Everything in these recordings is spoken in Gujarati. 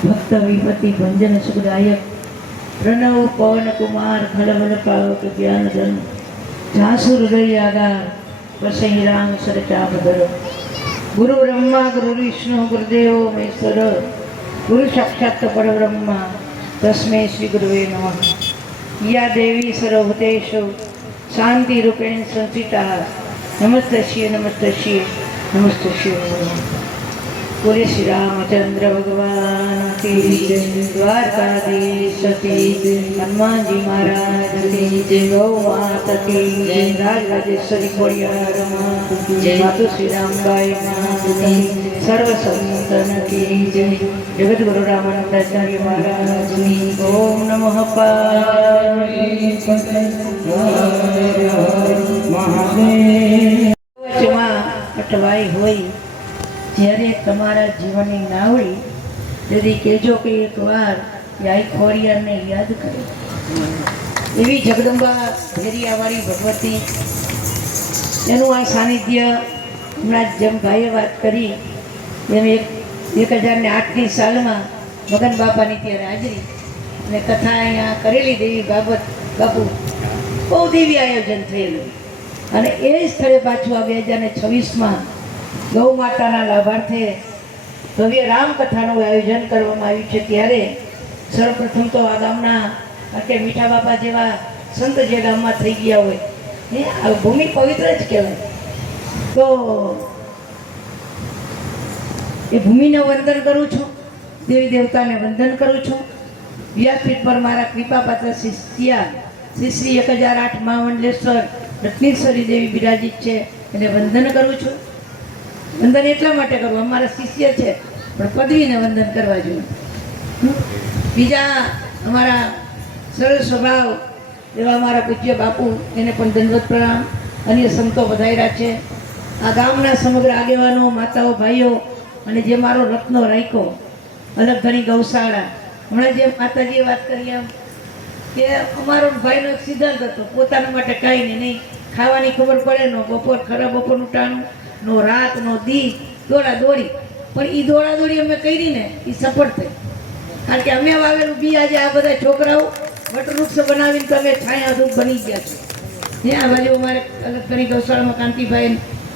भक्त विपति भंजन सुखदायक प्रणव पवन कुमार खलबल पावक ज्ञान धन झांसु हृदय आगार वसई राम सरचाप धर गुरु ब्रह्मा गुरु विष्णु गुरुदेव महेश्वर गुरु साक्षात् परब्रह्मा तस्मै श्री गुरुवे नमः। या देवी सर्वभूतेषु शांति रूपेण संस्थिता नमस्तस्यै नमस्तस्यै नमस्तस्यै नमः। बोले श्री रामचंद्र भगवान की जय, द्वारकाधीश की जय, हनुमान जी महाराज की जय, गौ माता की जय, राजराजेश्वरी कोड़ियार माता की जय, मातु श्री रामबाई माता की, सर्व संतन की जय, जगत गुरु रामानंदाचार्य महाराज की ओम नमः पार्वती पते हर हर महादेव। वचमा अटवाई होई જ્યારે તમારા જીવનની નાવડી यदि કહેજો કે એકવાર યાઈ ખોડિયારને યાદ કરે એવી જગદંબા ભેરિયાવાળી ભગવતી એનું આ સાનિધ્ય હમણાં જેમ ભાઈએ વાત કરી એમ 1008ની સાલમાં મગન બાપાની ત્યારે હાજરી અને કથા અહીંયા કરેલી દેવી બાપુ બહુ દેવી આયોજન થયેલું અને એ સ્થળે પાછું આ 2026માં गौ माता लाभार्थे भव्य रामकथाનું આયોજન કરવામાં આવ્યું છે। ત્યારે સર્વપ્રથમ તો આ ગામના કે મીઠા બાપા જેવા સંત જે ગામમાં થઈ ગયા હોય આ ભૂમિ પવિત્ર જ કહેવાય તો એ ભૂમિને વંદન કરું છું, દેવી દેવતાને વંદન કરું છું। વ્યાસપીઠ પર મારા કૃપાપાત્ર શિષ્યા શ્રી શ્રી 1008 મહામંડલેશ્વર રત્નેશ્વરી દેવી બિરાજિત છે એને વંદન કરું છું। वंदन એટલા માટે કરવું અમારા શિષ્ય છે પણ પદવીને વંદન કરવા જોઈએ। બીજા અમારા સરળ સ્વભાવ એવા અમારા પૂજ્ય બાપુ એને પણ દંડવત પ્રણામ, અન્ય સંતો વધાર્યા છે। આ ગામના સમગ્ર આગેવાનો માતાઓ ભાઈઓ અને જે મારો રત્નો રાખ્યો અલગ ઘણી ગૌશાળા હમણાં જે માતાજીએ વાત કરી એમ કે અમારો ભાઈનો એક સિદ્ધાંત હતો પોતાના માટે કાંઈ નહીં ખાવાની ખબર પડે નો બપોર ખરા બપોરનું ટાણું નો रात नो दी दौड़ा दौड़ी पर ई दौड़ा दौड़ी अमे करी ने ई सफल थई कारण के अमे वावेलू बी आज आ बधा छोकराओ वटवृक्ष बनावीने तमे छाया धूप बनी गया छे। ने आ बाजू अमारे अलग करी गौशाळामां कांतिभाई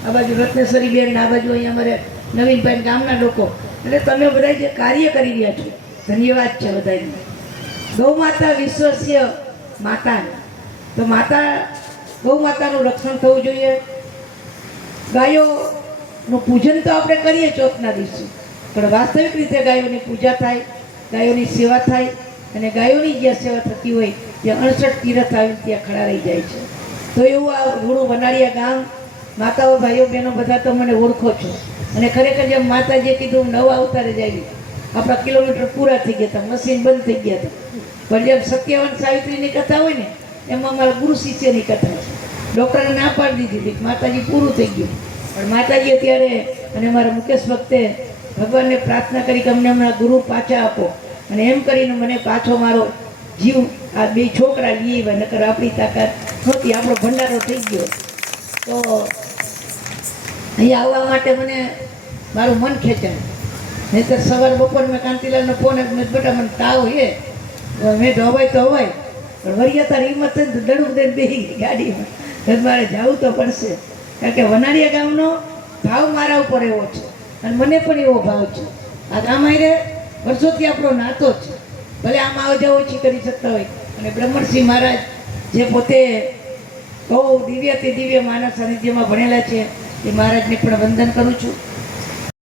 आ बाजू रत्नेश्वरी बेन आ बाजू अहीं अमारे नवीनभाई गामना लोको એટલે તમે બધા જે કાર્ય કરી રહ્યા છો ધન્યવાદ છે બધાને। ગૌ માતા વિશ્વસ્ય માતા તો માતા ગૌ માતાનું રક્ષણ થવું જોઈએ। ગાયોનું પૂજન તો આપણે કરીએ ચોથના દિવસે પણ વાસ્તવિક રીતે ગાયોની પૂજા થાય, ગાયોની સેવા થાય અને ગાયોની જ્યાં સેવા થતી હોય ત્યાં 68 તીર્થ આવીને ત્યાં ખડા રહી જાય છે। તો એવું આ રૂડું વનાળિયા ગામ માતાઓ ભાઈઓ બહેનો બધા તો મને ઓળખો છો અને ખરેખર જેમ માતાજીએ કીધું નવા અવતારે જ આવી આપણા કિલોમીટર પૂરા થઈ ગયા હતા, મશીન બંધ થઈ ગયા હતા પણ જેમ સત્યવાન સાવિત્રીની કથા હોય ને એમાં અમારા ગુરુ શિષ્યની કથા છે। ડૉક્ટરે ના પાડી દીધી માતાજી પૂરું થઈ ગયું પણ માતાજી અત્યારે અને મારા મુકેશ ભક્તે ભગવાનને પ્રાર્થના કરી કે અમને હમણાં ગુરુ પાછા આપો અને એમ કરીને મને પાછો મારો જીવ આ બે છોકરા લઈ આવ્યા નકર આપણી તાકાત નહોતી, આપણો ભંડારો થઈ ગયો। તો અહીંયા આવવા માટે મને મારું મન ખેંચાય નહીંતર સવાર બપોર મેં કાંતિલાલનો ફોન મેં બેટા મને તાવ હે મેં તો હવાય પણ વરિયા તારી હિંમત થઈ દડું દઈને બેસી ગાડીમાં મારે જવું તો પડશે કારણ કે વનાળિયા ગામનો ભાવ મારા ઉપર એવો છે અને મને પણ એવો ભાવ છે। આ ગામ આરે વર્ષોથી આપણો નાતો છે ભલે આમાં આવજા ઓછી કરી શકતા હોય અને બ્રહ્મણસિંહ મહારાજ જે પોતે બહુ દિવ્યથી દિવ્ય માનવ સાનિધ્યમાં ભણેલા છે એ મહારાજને પણ વંદન કરું છું।